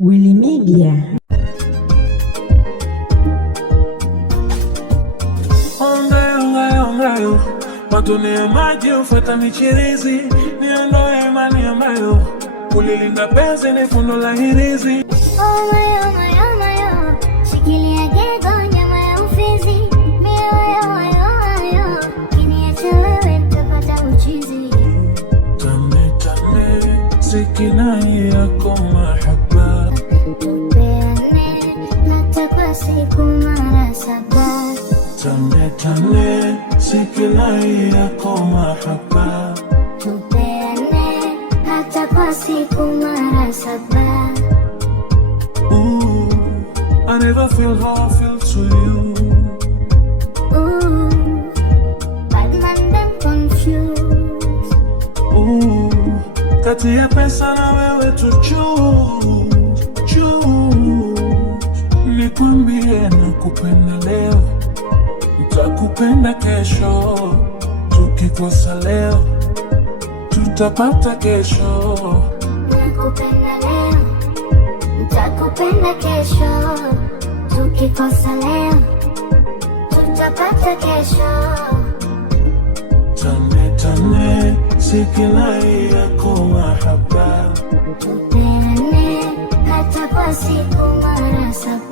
Willy Media. Ongayo matone ya maji ufuata michirizi, niondoe imani ambayo ulilinda penzi ni fundo la hirizi. Mayo, shikilia gego nyama ya ufizi. Mayo, kiniacha wewe nitapata uchizi. Tame, sikinai yako mahaba. Tupeane hata kwa siku mara 7. Tame, sikinai yako mahaba. Tupeane hata kwa siku mara 7. I never feel how I feel to you. Bad man them confused. Kati ya pesa na wewe tu choose. Nikwambie nakupenda leo, nitakupenda kesho. Tukikosa leo, tutapata kesho. Nakupenda leo, nitakupenda kesho. Tukikosa leo, tutapata kesho. Tame, sikinai yako mahaba. Tupeane hata kwa siku mara 7.